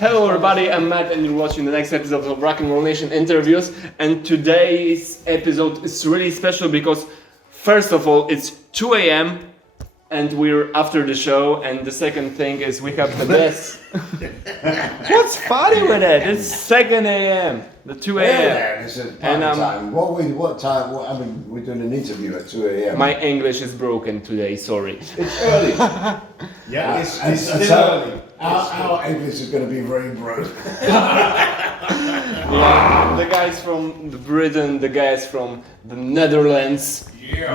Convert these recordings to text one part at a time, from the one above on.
Hello everybody, I'm Matt and you're watching the next episode of Rock&Roll Nation interviews, and today's episode is really special because first of all it's 2 a.m. and we're after the show, and the second thing is we have the best. What's funny with it? It's 2 a.m. The 2 a.m. Yeah, it's a time. What time? I mean, we're doing an interview at 2 a.m. My English is broken today, sorry. It's early. Yeah, it's still early. Our English is going to be very broke. Yeah, the guys from Britain, the guys from the Netherlands. Yeah.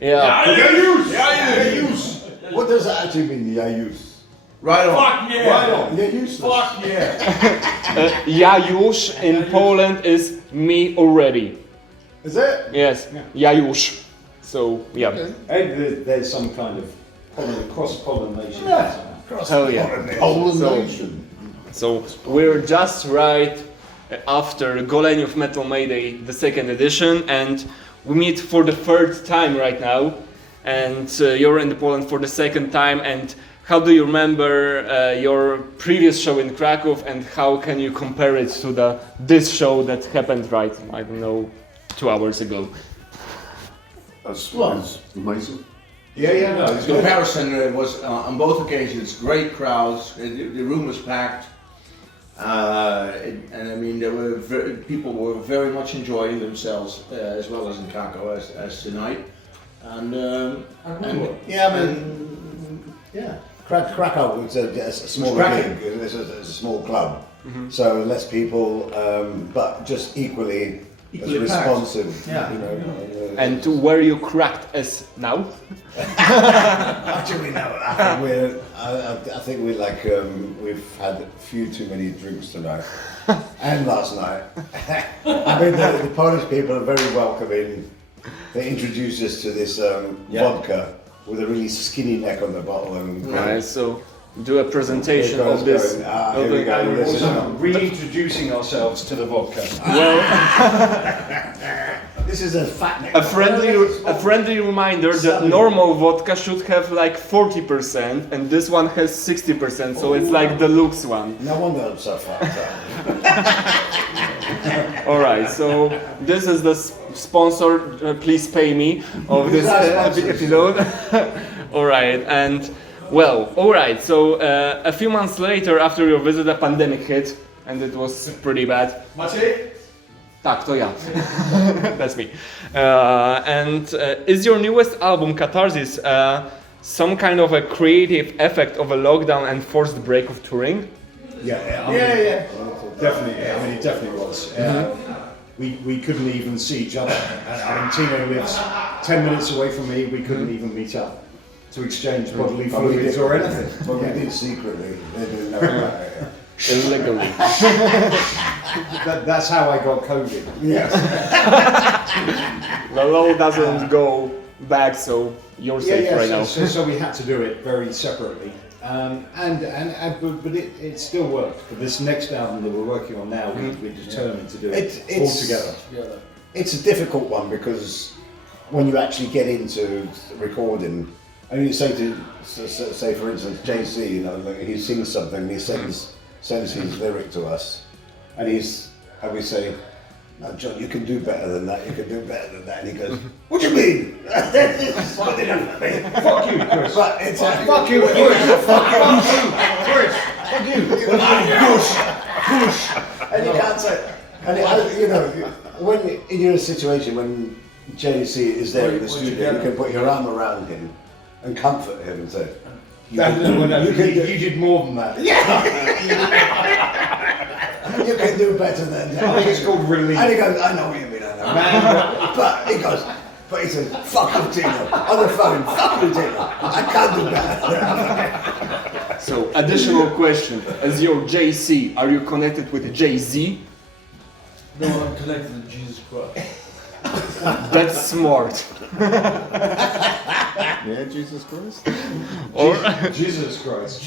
Yeah. Use. What does that actually mean, Jajus? Right on. Fuck yeah. Right on. You're useless. Fuck yeah. Jajusz in Poland is me already. Is it? Yes, Jajusz. So, yeah. Maybe there's some kind of cross-pollination. Yeah. Hell yeah. Pollination. So we're just right after Goleń of Metal Mayday, the second edition, and we meet for the third time right now. And you're in Poland for the second time. And how do you remember your previous show in Krakow, and how can you compare it to this show that happened right, I don't know, 2 hours ago? That's amazing. Yeah, no. The comparison was on both occasions great crowds. The room was packed, and I mean people were very much enjoying themselves as well as in Krakow as tonight. Krakow was a small gig. It was a small club, so less people, but just equally as responsive. Yeah. You know, And where you cracked as now? Actually, no. I think we've had a few too many drinks tonight and last night. I mean, the Polish people are very welcoming. They introduced us to this vodka with a really skinny neck on the bottle. And Nice. So do a presentation of this. Here we go. This is Reintroducing ourselves to the vodka. this is a fat neck. A friendly reminder that normal vodka should have like 40%, and this one has 60%, so it's like the deluxe one. No wonder I'm so fucked up. Alright, so this is the sponsor, please pay me, of this episode. Alright, and well, alright, so a few months later after your visit, a pandemic hit, and it was pretty bad. Maciej? Tak, to ja. That's me. Is your newest album, KATHARSIS, some kind of a creative effect of a lockdown and forced break of touring? Yeah. Definitely. I mean, it definitely was. We couldn't even see each other. I mean, Tino lives 10 minutes away from me. We couldn't even meet up to exchange bodily fluids or anything. But we did secretly. They didn't know about it. Illegally. That's how I got COVID. Yes. The law doesn't go back, so you're safe right now. So we had to do it very separately, but it still worked. For this next album that we're working on now, we're determined to do it all together. It's a difficult one because when you actually get into recording, and you say for instance, JC, you know, like he sings something, he sends his lyric to us, and we say, "No, John, you can do better than that. You can do better than that." And he goes, "What do you mean? That's good enough for me." Fuck you, Chris. But it's Fuck you, Chris. Fuck you, Chris. Push. And you can't say. And you know, when you're in a situation when JC is there in the studio, you can put your arm around him and comfort him and say, You did more than that. "You can do better than that." I think it's called relief. And he goes, "I know what you mean, I know." But he says, "Fuck you, Tino." On the phone, "Fuck you, Tino. I can't do better." So, additional question. As your JC, are you connected with Jay-Z? No, I'm connected to Jesus Christ. That's smart. Yeah, Jesus Christ. Or Jesus Christ.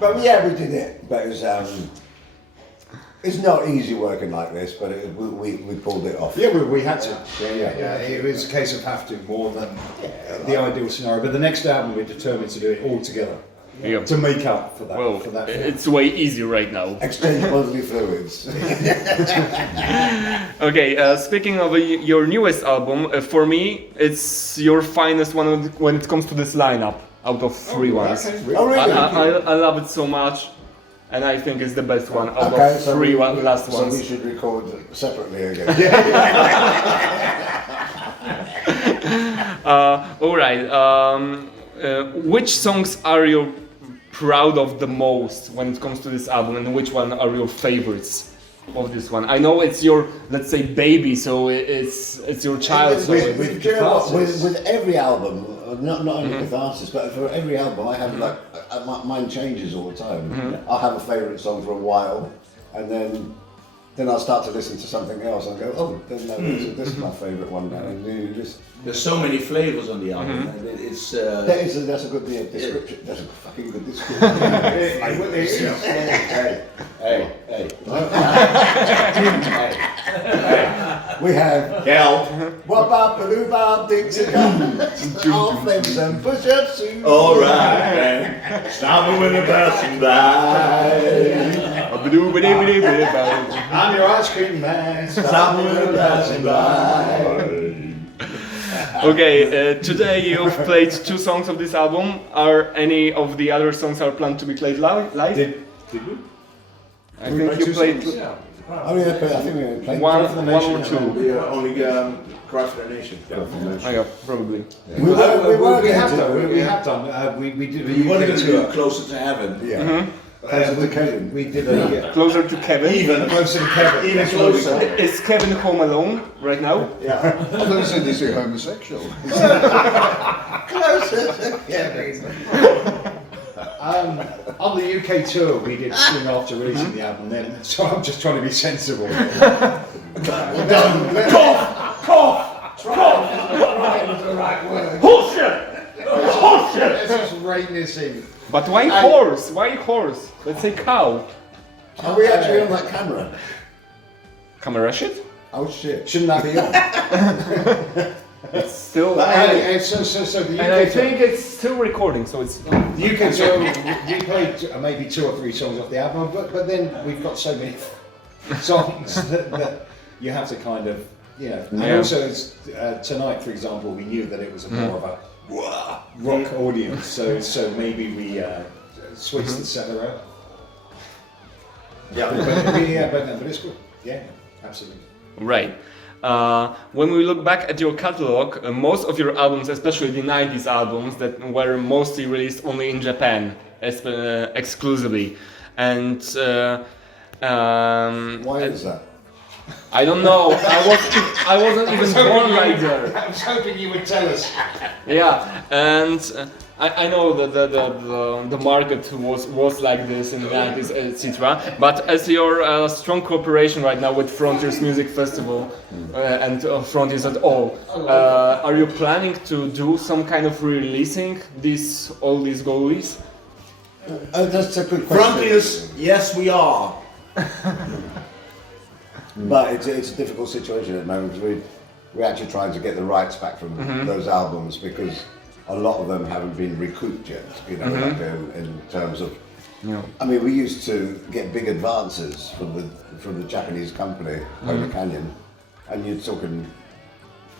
But yeah, we did it. But it's not easy working like this, but we pulled it off. Yeah, we had to. Yeah. It was a case of have to more than the ideal scenario. But the next album, we're determined to do it all together. Yeah. to make up for that. Well, for that it's way easier right now. Exchange bodily fluids. Okay, speaking of your newest album, for me, it's your finest one when it comes to this lineup out of three ones. Okay. Oh, really? I love it so much, and I think it's the best one out Okay, of so three we, last so ones. we should record separately again. All right. Which songs are you proud of the most when it comes to this album, and which one are your favorites of this one? I know it's your, let's say, baby, so it's your child. So With, with do you know what? Catharsis. With every album, not only Catharsis, but for every album, I have like mine changes all the time. I'll have a favourite song for a while, and then I'll start to listen to something else and go, oh, no, this is my favourite one now. And There's so many flavors on the album. And it's that's a good description. That's a fucking good description. hey. We have Help. Wop bop baloo bop Dixie all flavors and push-ups. All right, man. Stop it when they're passing by. I'm your ice cream man. Stop it when they're passing by. Okay, today you've played 2 songs of this album. Are any of the other songs are planned to be played live? Did we? I think you played Yeah. I mean, I think we played one both of them. or two. We only Cry for the Nation. Oh, yeah, probably. We were We going have to, done. We yeah. have done. We did. You wanted to do tour. Closer to Heaven. Yeah. Closer to Kevin. We did a Closer to Kevin. even closer to Kevin. Even closer. Is Kevin home alone right now? Yeah. I thought you said you're homosexual. Closer to Kevin. On the UK tour, we did sing after releasing the album. Then, so I'm just trying to be sensible. Let's just rein this in. But why horse? Why horse? Let's say cow. Are we actually on that camera? Camera shit? Oh shit. Shouldn't that be on? It's still. So the And I UK tour, think it's still recording, so it's. the UK tour, we played maybe 2 or 3 songs off the album, but then we've got so many songs that you have to kind of, you know. And Yeah. also, it's, tonight, for example, we knew that it was a more of a rock audience, so maybe we switched the seller out. Yeah. But it's good. Yeah, absolutely. Right. When we look back at your catalog, most of your albums, especially the 90s albums that were mostly released only in Japan, exclusively. And Why is that? I don't know. I wasn't even born right there. I was hoping you would tell us. Yeah, and I know that the market was like this in the 90s, etc. But as your strong cooperation right now with Frontiers Music Festival and Frontiers at all, are you planning to do some kind of releasing all these goalies? That's a good question. Frontiers, yes we are. But it's a difficult situation at the moment because we're actually trying to get the rights back from those albums because a lot of them haven't been recouped yet, you know, like in terms of. Yeah. I mean, we used to get big advances from the Japanese company, Holy Canyon, and you're talking,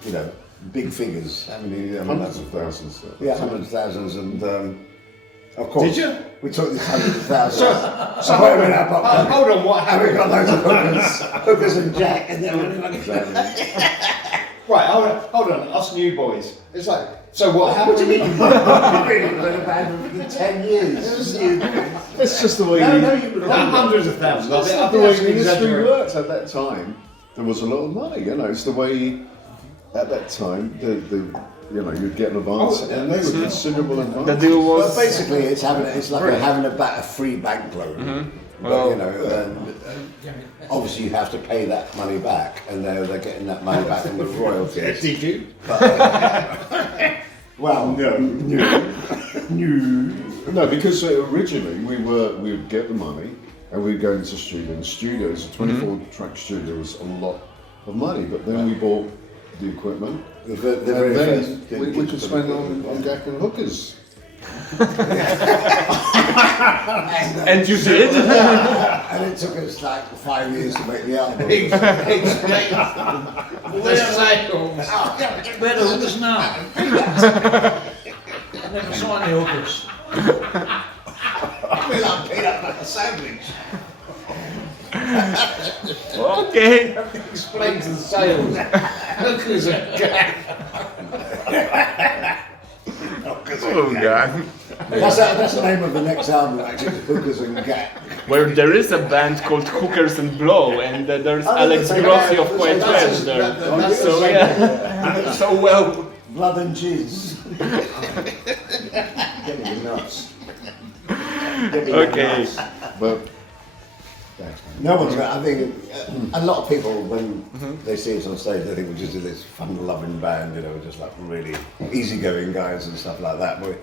you know, big figures. How many? Hundreds of thousands. Yeah, hundreds of thousands, and of course. Did you? We took these hundreds of thousands. So wait a minute, Hold on, what and we happened? got loads of hookers and Jack, and then we're Right, hold on, us new boys. It's like, so what happened? What do you mean? I've been in a band for 10 years. It's just the way Hundreds of thousands. that's I not the way think the that's industry exaggerated. worked at that time. There was a lot of money, you know. It's the way at that time you know, you'd get an advance, and they were considerable advance. The deal Well, was basically, it's like having a free bank loan. But, Well, you know, obviously you have to pay that money back, and they're getting that money back in the royalties. Did you? Well, no. No, because originally we would get the money and we'd go into studio. And studios, a 24-track studio was a lot of money, but then we bought the equipment. The very And first then we could spend on Jack and hookers. And you did? And it took us like 5 years to make the album. Where are the hookers now? I never saw any hookers. I feel like peanut butter sandwich. Okay. Explains the sales. Hookers are jack. Oh god. That's the name of the next album, actually, Hookers and Gap. Where there is a band called Hookers and Blow, and there's Alex Grossi of Quite Well there. So yeah, so well. Blood and Cheese. Getting nuts. Okay. But No one's got, I think, a lot of people, when they see us on stage, they think we just do this fun-loving band, you know, just like really easygoing guys and stuff like that. But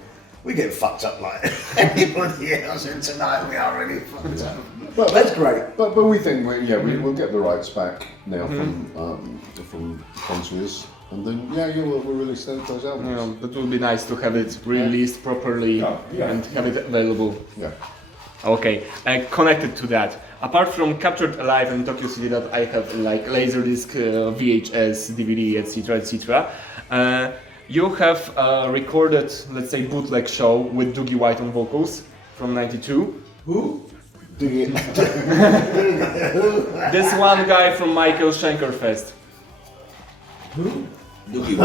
we get fucked up like anybody else, and tonight we are really fucked up. But that's great. But we think we'll get the rights back now from sponsors, and then we'll release those albums. You know, it would be nice to have it released properly and have it available. Yeah. Okay, connected to that, apart from Captured Alive in Tokyo City that I have like Laserdisc, VHS, DVD, etc., etc., you have recorded, let's say, bootleg show with Dougie White on vocals from '92. Who? Do you, This one guy from Michael Schenkerfest. Who? Dookie.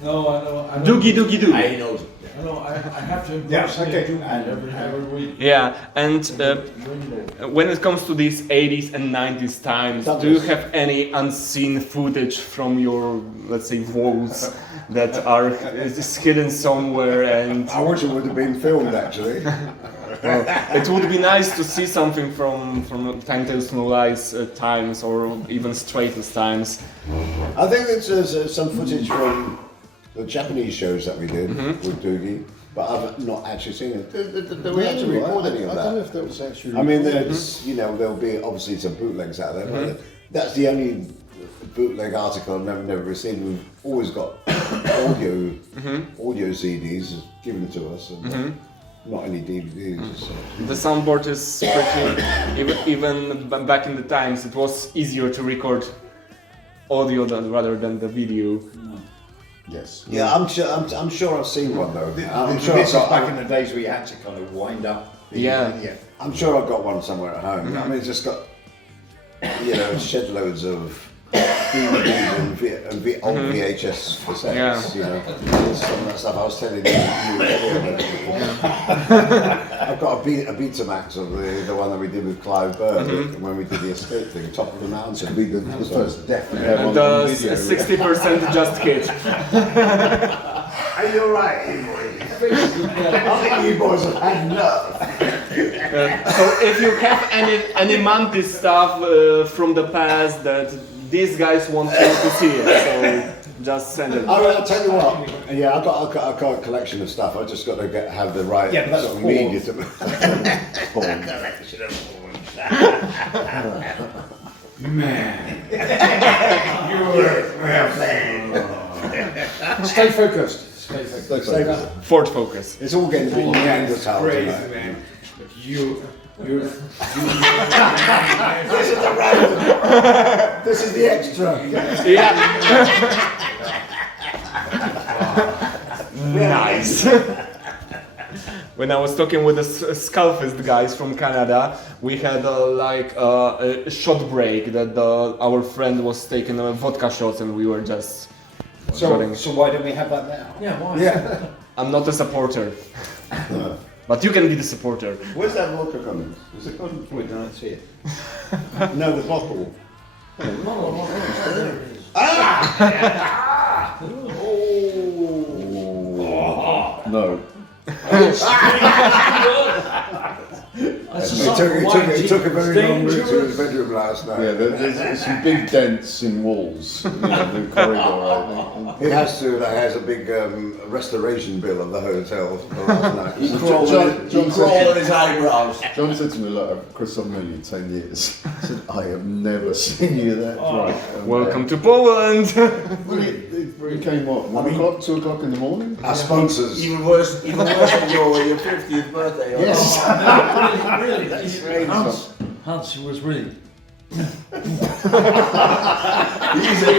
No, I know. Doogie Doogie Doo. I know. I know. I have to Yeah, impersonate okay. Doogie every week. Yeah, and Rainbow. when it comes to these 80s and 90s times, do you have any unseen footage from your, let's say, walls that are is hidden somewhere? And I wish it would have been filmed, actually. it would be nice to see something from Time Tales No Lies times, or even Straightest times. I think there's some footage from the Japanese shows that we did with Doogie, but I've not actually seen it. Did we actually record any of I don't know that? if that was actually. I mean, there's, you know, there'll be obviously some bootlegs out there, but that's the only bootleg article I've never seen. We've always got audio CDs given to us, and not any DVDs. So. The soundboard is pretty, even back in the times, it was easier to record audio rather than the video. Yes. Yeah, I'm sure I've seen one though. I'm sure This I've is back got, in the days where you had to kind of wind up. Yeah. I'm sure I've got one somewhere at home. I mean, it's just got, you know, shed loads of DVDs and old VHS cassettes. Yeah. You know, some of that stuff I was telling you earlier. I've got a Betamax of the one that we did with Clive Bird when we did the escape thing, top of the mountain. We did the first definitely. And the 60% just hit. Are you alright, you boys? I think you boys have had enough. So if you have any Mantis stuff from the past that these guys want you to see it, so just send it. I'll tell you what. Yeah, I've got a collection of stuff. I just got to have the right Yeah, but that's sort of porn. media to. Man. Stay focused. Stay focused. Stay focused. Ford Focus. It's all getting a bit Neanderthal Crazy, tonight. man. You. This is the random. This is the extra. Yeah. Nice. When I was talking with the Skullfist guys from Canada, we had a shot break that our friend was taking Vodka Shots and we were just shotting. So why don't we have that now? Yeah, why? Yeah. I'm not a supporter, but you can be the supporter. Where's that vodka coming? Is it gone? Wait, I don't see it. No, the bottle. No. I It took a very long route to his bedroom last night. Yeah, there's some big dents in walls, the corridor, I think. He has a big restoration bill of the hotel for last night. He crawled on his eyebrows. John said to me, look, Chris, I've known you 10 years. I said, I have never seen you that drunk. Welcome to Poland. We came, what, 1 o'clock, 2 o'clock in the morning? Our sponsors. Even worse than your 50th birthday. Yes. Really. Hans was really. He's a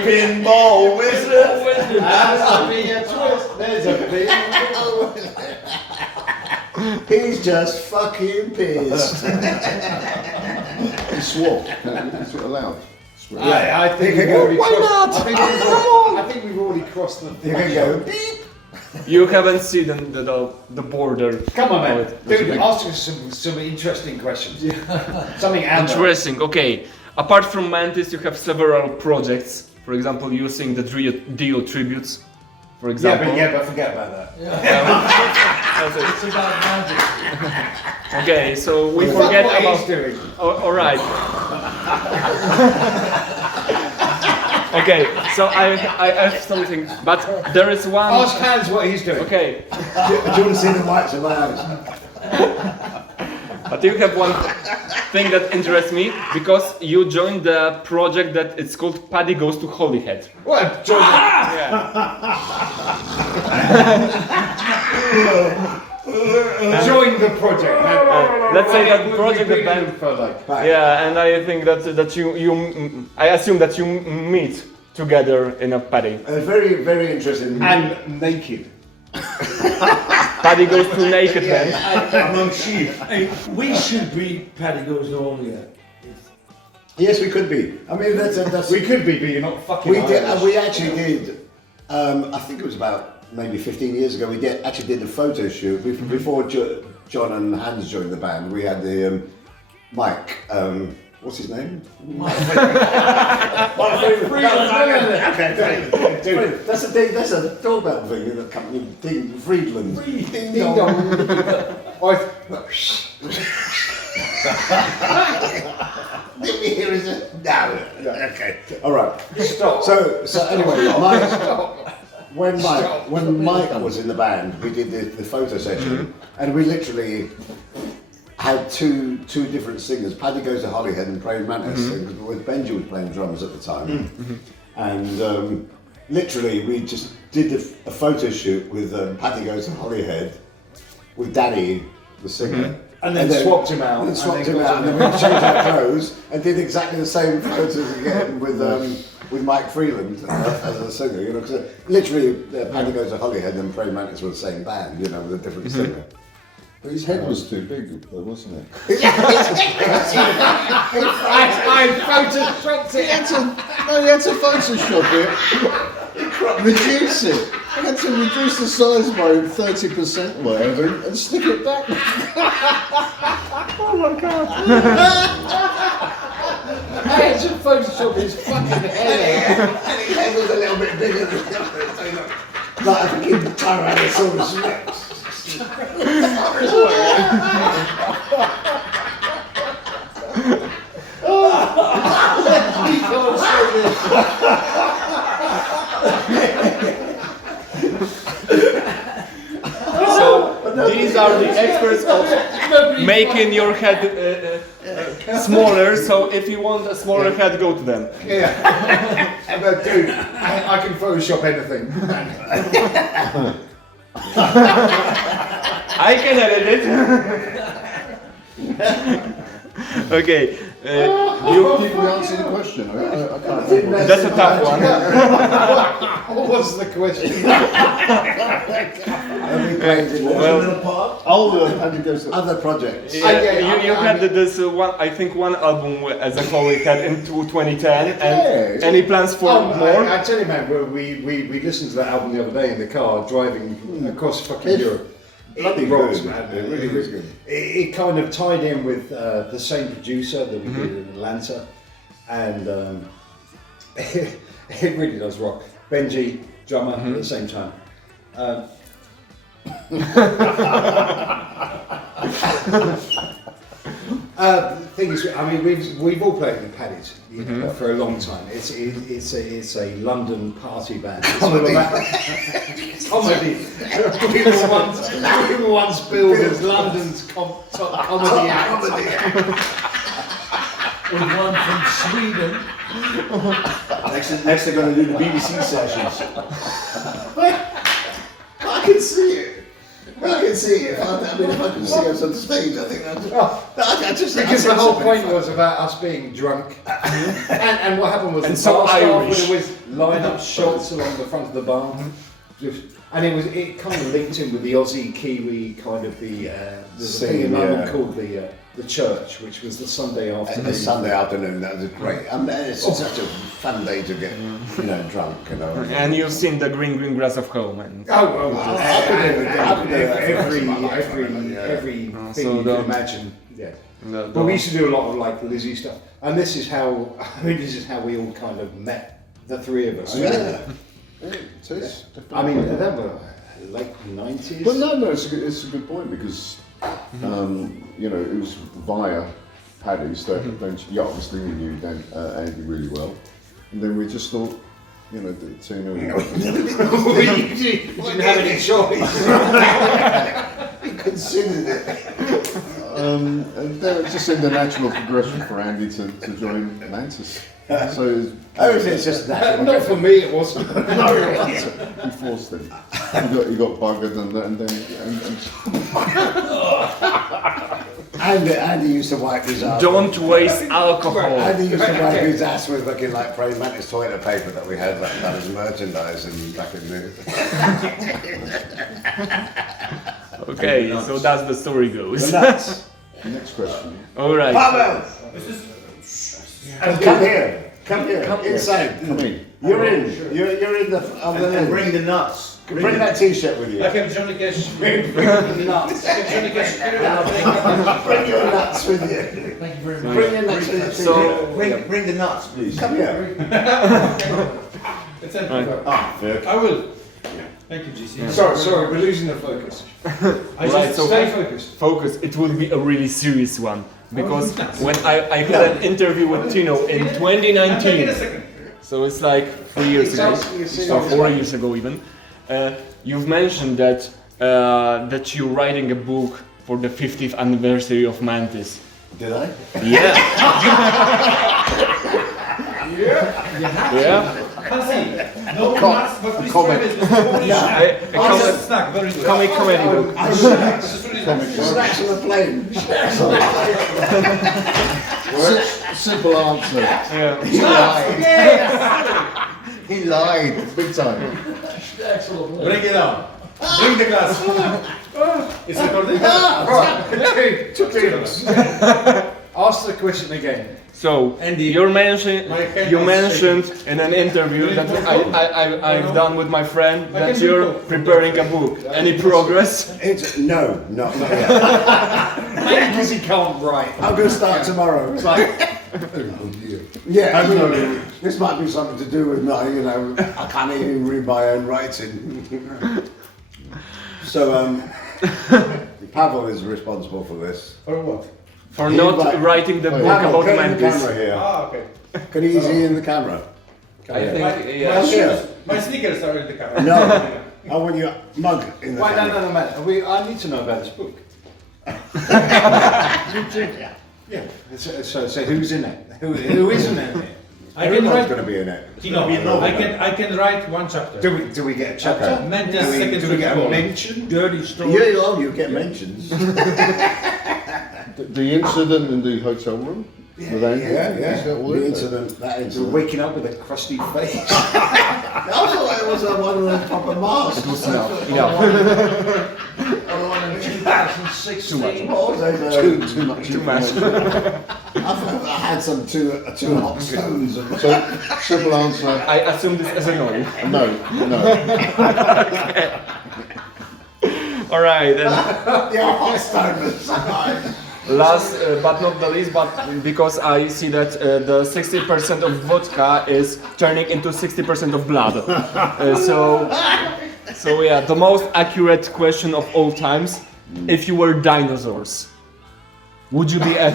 pinball wizard. There's a pinball wizard. He's just fucking pissed. He swore. Is it allowed? Swear. Yeah, I think we've already crossed. I think we've already crossed the. You can go beep. You haven't seen the border. Come on, man. of it. Dude, ask us some interesting questions. Something out there. Interesting. Okay. Apart from Mantis, you have several projects. For example, you sing the Dio tributes. For example. But forget about that. It's about magic. Okay, so we Fuck forget what about. he's doing. All right. Okay, so I have something, but there is one. Ask Hans what he's doing. Okay, Do you want to see the whites of my eyes? but you have one thing that interests me because you joined the project that it's called Paddy Goes to Holyhead. What? Join the project, man. Let's say that project the band. For like. Yeah, and I think that you I assume that you meet together in a Paddy. Very, very interesting. And naked. Paddy Goes to Naked Band. Among sheep. Hey, we should be Paddy Goes to Holyhead. Yes, we could be. I mean, that's We could be, but you're not fucking. we did. Irish. We actually did. I think it was about maybe 15 years ago. We actually did a photo shoot before John and Hans joined the band. We had the Mike. What's his name? Okay, dude. That's a doorbell thing in the company. Friedland. Ding dong. Did we hear it? No. Okay. All right. Stop. So anyway, when Mike was in the band, we did the photo session, and we literally had two different singers. Paddy Goes to Holyhead and Praying Mantis, because Benji was playing drums at the time, and literally we just did a photo shoot with Paddy Goes to Holyhead with Danny, the singer. And then swapped him out. And then we changed our clothes and did exactly the same photos again with Mike Freeland as a singer. You know, because literally Paddy Goes to Holyhead and Praying Mantis were the same band. You know, with a different singer. But his head was too big, though, wasn't it? I photoshopped it. He had to Photoshop it, reduce it. I had to reduce the size by 30% or whatever and stick it back. Oh my god. I had to Photoshop his fucking head. And his head was a little bit bigger than the other. So like a fucking Tyrannosaurus Rex. He can't say So these are the experts of making your head smaller. So if you want a smaller head, go to them. Yeah. But dude, I can Photoshop anything. I can edit it. Okay. You keep answering the question. I can't remember. That's a tough one. What was the question? Paddy Goes to Other projects. Yeah, you had this one, I think, one album as a whole. It had in 2010. And any plans for more? I tell you, man, we listened to that album the other day in the car driving across fucking Europe. Bloody It rocks, good. man. It It really is is. good. It kind of tied in with the same producer that we did in Atlanta, and it really does rock. Benji, drummer at the same time. I mean, we've all played in the paddies for a long time. It's a London party band. It's all about comedy. We were once billed as London's top comedy act. With one from Sweden. Next they're going to do the BBC sessions. I can see it. I can see it. I mean, if I can see us on stage, I think that's Because the whole point was about us being drunk, and what happened was And the so bar staff Irish. would always line up shots along the front of the bar, and it kind of linked in with the Aussie Kiwi kind of there's a thing in London called the church, which was the Sunday afternoon. The Sunday afternoon, that was great. I mean, it's such a fun day to get, drunk, And you've seen the green grass of home. And Every So thing you the- can imagine. Yeah. But we used to do a lot of like Lizzie stuff, and this is how we all kind of met, the three of us. Yeah. It is. I mean, that were late 90s. Well, no, it's a good point because it was via paddies that obviously we knew Andy really well, and then we just thought, that Tina. We didn't have any choice. We considered it. And then it just seemed a natural progression for Andy to join Mantis. So It's just natural. Not for me, it wasn't. he forced him. He got buggered and then. Andy used to wipe his ass. don't waste alcohol. Andy used to wipe his ass with looking like praying mantis toilet paper that we had that as merchandise and back in the. Okay, so that's the story goes. Nuts. Next question. All right. Pavel! Come here. Come here. Inside. Come in. You're in. You're in the. And bring the nuts. Bring that T-shirt with you. I have Johnny Cash. Bring the nuts. Johnny Cash. Bring your nuts with you. Thank you very much. Bring your nuts with you. So Bring the nuts, please. Come here. It's empty. Fuck. I will. Thank you, GC. Sorry, we're losing the focus. I Right, just so- stay focused. focus, it will be a really serious one. Because when I had an interview with Tino in Take it a 2019, second. so it's like 3 years ago, or 4 years ago even, you've mentioned that you're writing a book for the 50th anniversary of Mantis. Did I? Yeah. Yeah. Fancy. No nuts, but please try this. A Snack, very good. comedy book. Snacks on the plane. Simple answer. Yeah. He lied big time. Bring it on. Bring the glass. It's recording. Ask the question again. So Andy, you mentioned hand in an interview that I've done with my friend I that can you're do both. preparing a book. Any progress? No, not yet. Maybe because he can't write. I'm going to start tomorrow. It's like, Yeah, I mean, this might be something to do with my, I can't even read my own writing. So, Pavel is responsible for this. Or what? For not Right. writing the book Pavel, about get in the Mantis. camera here. Okay. Can you see in the camera? I think, My yeah. Yeah. shoes, my sneakers are in the camera. No. I want your mug in the wait, camera. no, man. I need to know about this book. Yeah. So who's in it? Who isn't in it? I can Everyone's write. going to be in it. No, I can write one chapter. Do we get a chapter? Okay. Mantis second Do we get a football. mention? Dirty story. Yeah, you get mentions. The incident in the hotel room with Andy. Yeah. Is that all The in incident, that You're incident. waking up with a crusty face. I thought it was one of those proper masks. Yeah. 2016. What was it? Too much. Too much. I had some two hot stones. And So, simple answer, I assume this as a no. no. All right. And yeah, hot stones. last but not the least, but because I see that the 60% of vodka is turning into 60% of blood. So yeah, the most accurate question of all times: if you were dinosaurs, Would you be a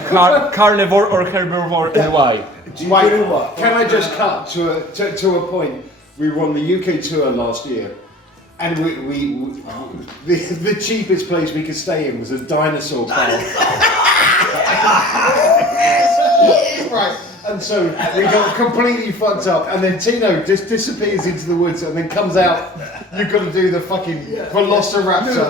carnivore or herbivore and why? Do you know what? Can I just cut to a point? We were on the UK tour last year, and the cheapest place we could stay in was a dinosaur park. Right. And so we got completely fucked up, and then Tino just disappears into the woods and then comes out. You've got to do the fucking velociraptor.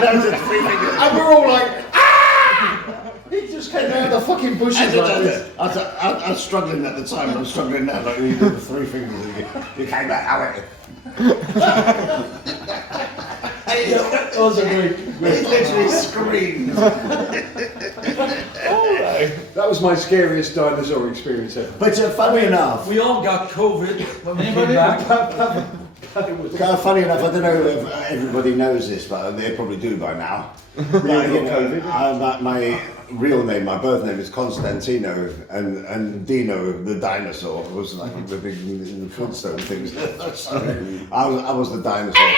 And we're all like, ah! He just came out of the fucking bushes like this. I was struggling at the time. I'm struggling now. Like you did the three fingers. You came out. How it? That was a great. He literally screamed. That was my scariest dinosaur experience ever. But funny enough, We all got COVID when we came back. funny enough, I don't know if everybody knows this, but they probably do by now. My real name, my birth name is Constantino, and Dino, the dinosaur, was like the big Flintstone things. I was the dinosaur.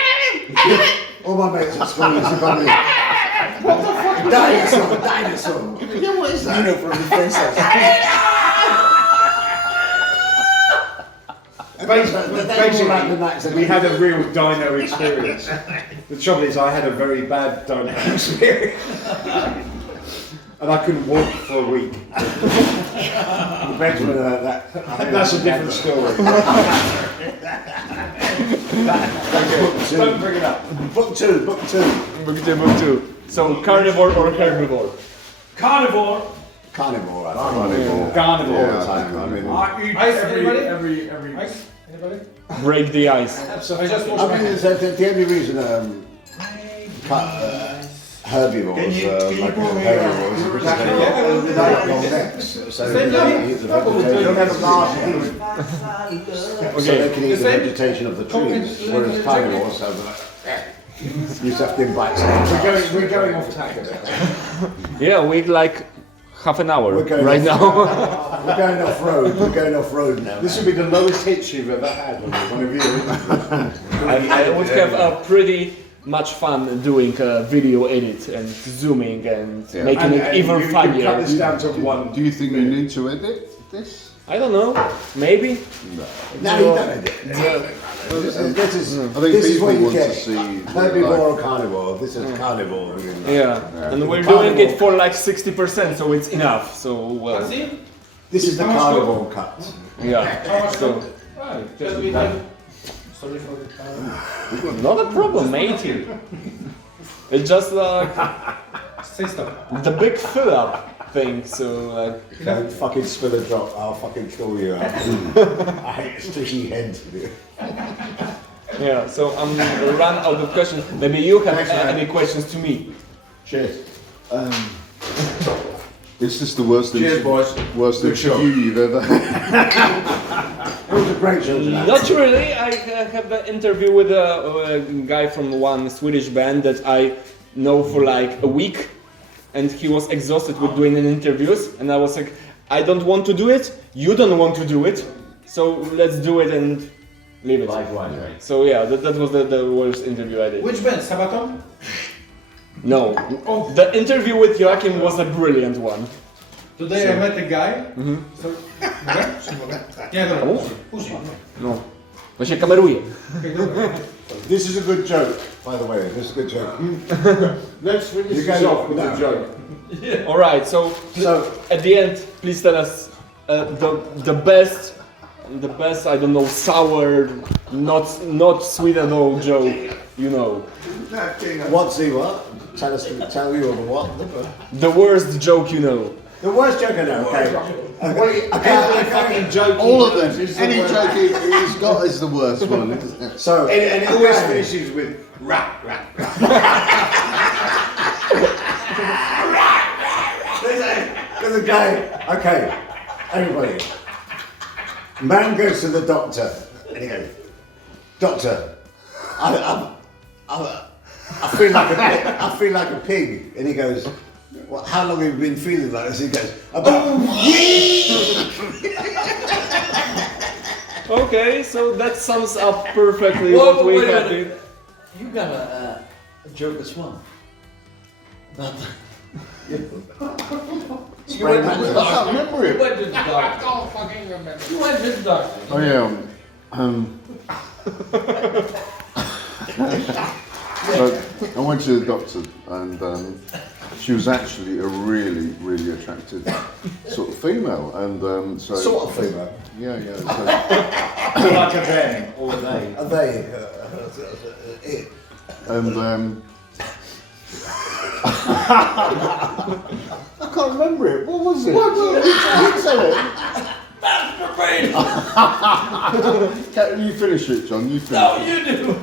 All my mates at school used to call me. What the fuck? Dinosaur. Yeah, what is that? Dino from the Flintstones. Basically, we had a real dino experience. The trouble is, I had a very bad dino experience. And I couldn't walk for a week. That's a different story. Don't bring it up. Book two. Book two. So carnivore or herbivore? Carnivore. Carnivore. Carnivore. Carnivore. Yeah, I mean, I eat Ice, every Ice? Anybody? Break the ice. I just washed my hands. the only reason herbivores like herbivores is because they got long necks, so they can eat the vegetation. So they can eat the vegetation of the trees, whereas carnivores have you just have to bite something. We're going off tack. Yeah, we eat like half an hour We're going right now. We're going off road. We're going off road now. This will be the lowest hits you've ever had on one of you. I would have a pretty much fun doing a video edit and zooming and making it even you funnier. cut this down to one. Do you think you need to edit this? I don't know, maybe. No, you don't edit. This is I think this is people what you want get. to see Herbivore or carnivore. This is carnivore. Yeah, and we're doing it for like 60%, so it's enough. So well, See? This is the carnivore cut. yeah. So Because we have. Sorry for the time. not a problem, matey. It's just like Say stop. the big fill up thing. So like. Don't fucking spill a drop. I'll fucking kill you. I hate sticky heads. Yeah, so I'm run out of questions. Maybe you have any questions to me. Cheers. Is this the worst Cheers, boys. worst interview you've ever had? It was a great show tonight. Not really. I have an interview with a guy from one Swedish band that I know for like a week, and he was exhausted with doing the interviews, and I was like, I don't want to do it. You don't want to do it, so let's do it and leave it. Likewise, right? So yeah, that was the worst interview I did. Which band? Sabaton? No, the interview with Joachim was a brilliant one. Today I met a guy. So, nie, dobra, później. No, to się kameruje. This is a good joke, by the way. This is a good joke. Let's finish You this go- off with no. a joke. All right, so at the end, please tell us the best. I don't know, sour, not sweet at all joke. You know, What's the what? Tell you the what? the worst joke you know. The worst joke I know. Okay. Every fucking joke. All of them. Any joke he's got is the worst one, isn't it? So And it always finishes with rap. There's a guy. Okay, everybody. Man goes to the doctor, and he goes, "Doctor, I feel like a pig. I feel like a pig." And he goes, "Well, how long have you been feeling like this?" He goes, "About Okay, so that sums up perfectly what we wait a have minute. here. You got a joke as well. You went to the I can't doctor. remember You it. went to the doctor. I don't fucking remember. You went to the doctor. Oh yeah. So I went to the doctor and she was actually a really, really attractive sort of female, and so Sort of female. yeah. Like a them or they. Are they? It. And I can't remember it. What was it? Who said it? You finish it, John. You finish No, it. you do.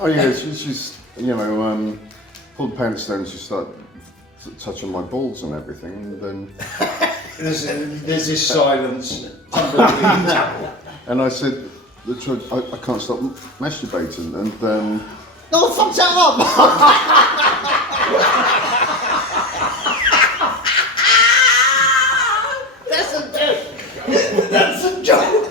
Oh yeah, she's pulled pants down. She started touching my balls and everything, and then There's this silence. Unbelievable. and I said, I can't stop masturbating, and no, fuck that up. That's a joke.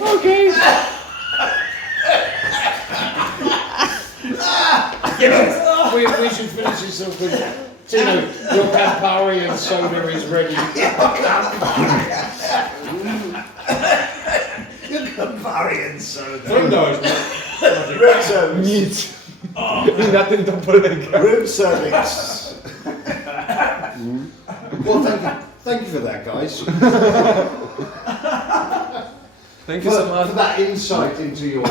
Okay. We should finish this off with Tino, your Campari and soda is ready. Your Campari soda. From those. Room service. Nic. I na tym to polega. Room service. Well, thank you for that, guys. Thank you so For much. that insight into your.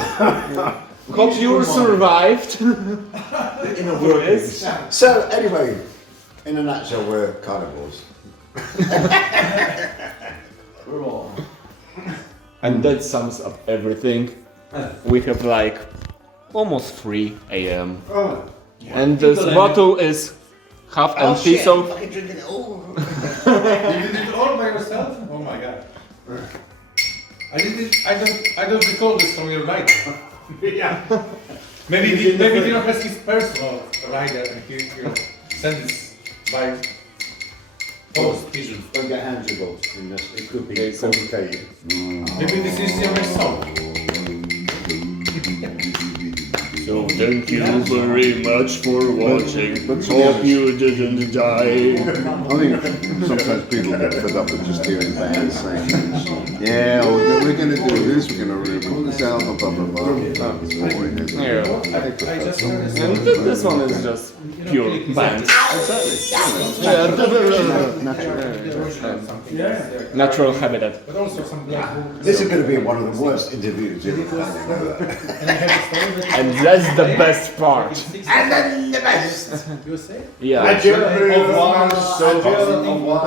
Hope you survived. In a workings. So anyway, in a nutshell, we're carnivores. And that sums up everything. We have like almost 3 a.m. And this bottle is half empty, so Fucking drinking it all. You did it all by yourself? Oh my god. I don't recall this from your rider. Yeah. Maybe Dino has his personal rider and he send this by post pigeon. Don't get hands involved in this. It could be Okay, so- complicated. Maybe this is your next song. So thank you very much for watching. Hope you didn't die. I think sometimes people get fed up with just hearing bands saying, yeah, we're going to do this, we're going to record this album, blah, blah, blah. It's boring, isn't it? Yeah. I just heard this And this one is just pure band. Natural habitat. But also some black wool. This is going to be one of the worst interviews you've ever done. You know that. And I have a story that And that's the best part. And then the best. you say? Yeah. So,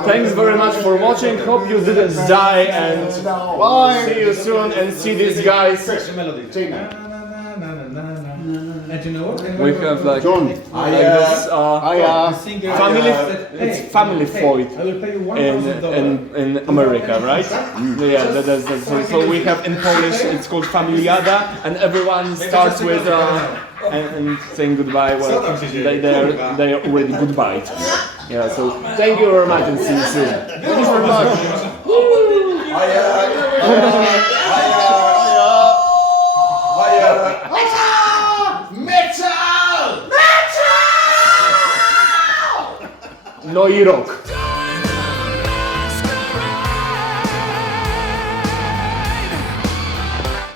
Thanks very much for watching. Hope you didn't die and see you soon and see these guys. The melody. And you know what? We have like John, this the singer family. said, It's "Hey, family hey, Floyd I will pay you $1,000. in America, right? Yeah, that's so we have in Polish it's called familiada, and everyone starts with and saying goodbye. Well, they are already goodbye. Yeah, so thank you very much and see you soon. Thank you very much. No i rok.